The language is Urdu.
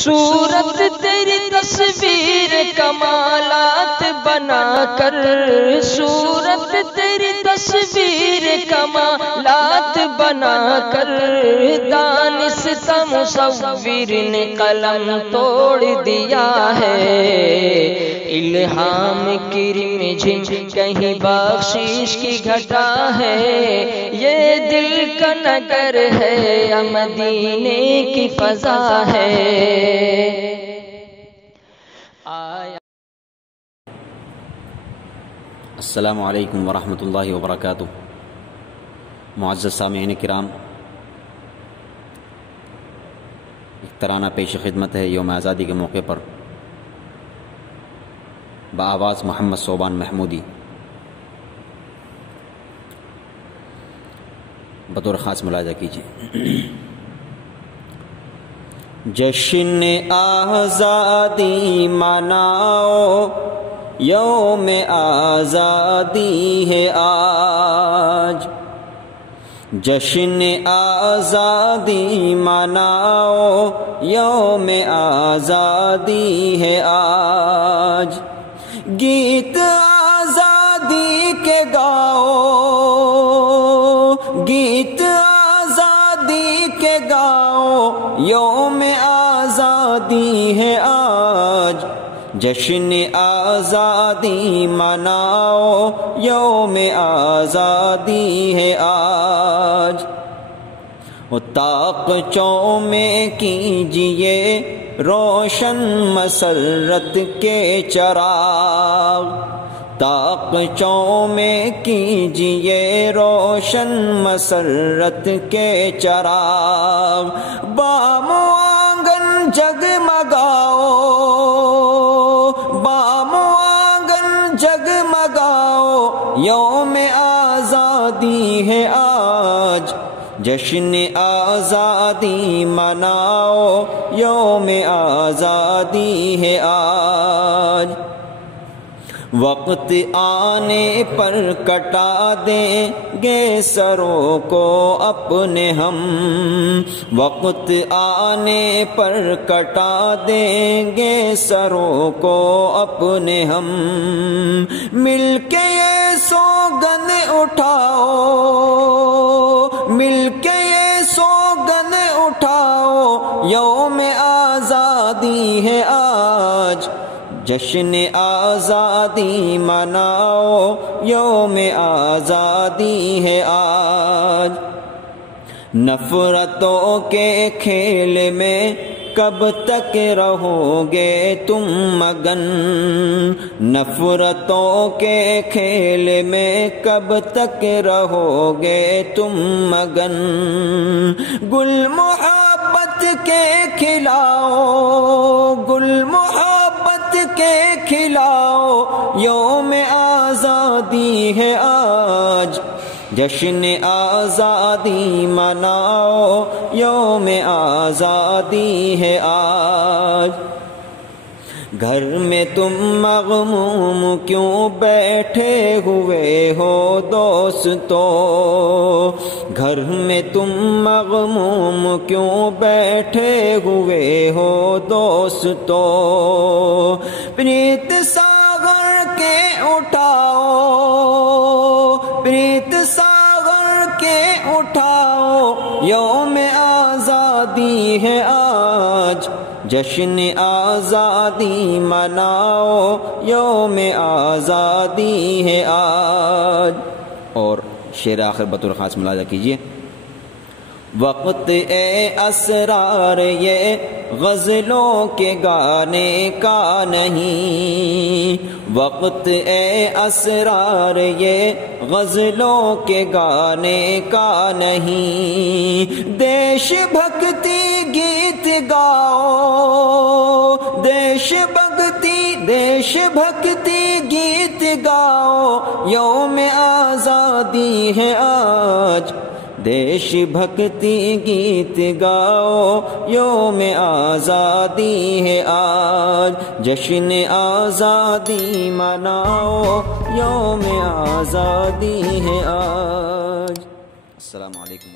صورت تیری تصویر کمالات بنا کر، صورت تیری تصویر کمالات بنا کر، دانستہ مصور نے قلم توڑ دیا ہے، الہام کرم جھم کہیں بخشش کی گھٹا ہے، یہ دل کا نگر ہے یا مدینے کی فضا ہے۔ السلام علیکم ورحمۃ اللہ وبرکاتہ۔ معزز سامعین کرام، ایک ترانہ پیش خدمت ہے یوم آزادی کے موقع پر، بآواز محمد صوبان محمودی، بطور خاص ملاحظہ کیجیے۔ جشن آزادی مناؤ، یوم آزادی ہے آج، جشن آزادی مناؤ، یوم آزادی ہے آج، گیت آزادی کے گاؤ، گیت آزادی کے گاؤ، یوم آزادی ہے آج، جشن آزادی مناؤ، یوم آزادی ہے آج، طاقتوں میں کیجیے روشن مسرت کے چراغ، طاقتوں میں کیجیے روشن مسرت کے چراغ، بام آنگن جگمگاؤ، بام آنگن جگمگاؤ، یوم آزادی ہے آج، جشن آزادی مناؤ، یوم آزادی ہے آج، وقت آنے پر کٹا دیں گے سروں کو اپنے ہم، وقت آنے پر کٹا دیں گے سروں کو اپنے ہم، مل کے یہ سوگند اٹھاؤ، مل کے یہ سوگند اٹھاؤ، یوم آزادی ہے آج، جشن آزادی مناؤ، یوم آزادی ہے آج، نفرتوں کے کھیل میں کب تک رہو گے تم مگن، نفرتوں کے کھیل میں کب تک رہو گے تم مگن، گل محبت کے کھلاؤ، گل محبت کے کھلاؤ، یوم آزادی ہے آج، جشن آزادی مناؤ، یوم آزادی ہے آج، گھر میں تم مغموم کیوں بیٹھے ہوئے ہو دوستو، گھر میں تم مغموم کیوں بیٹھے ہوئے ہو دوستو، پریت ساغر کے اٹھاؤ، پریت ساغر کے اٹھاؤ، یوم آزادی ہے آج، جشن آزادی مناؤ، یوم آزادی ہے آج، اور شعر آخر بطور خاص ملاحظہ کیجیے۔ وقت اے اسرار یہ غزلوں کے گانے کا نہیں، وقت اے اسرار یہ غزلوں کے گانے کا نہیں، دیش بھکتی گیت گاؤ، دیش بھکتی، دیش بھکتی گیت گاؤ، یوم آزادی ہے آج، دیش بھکتی گیت گاؤ، یوم آزادی ہے آج، جشن آزادی مناؤ، یوم آزادی ہے آج۔ السلام علیکم۔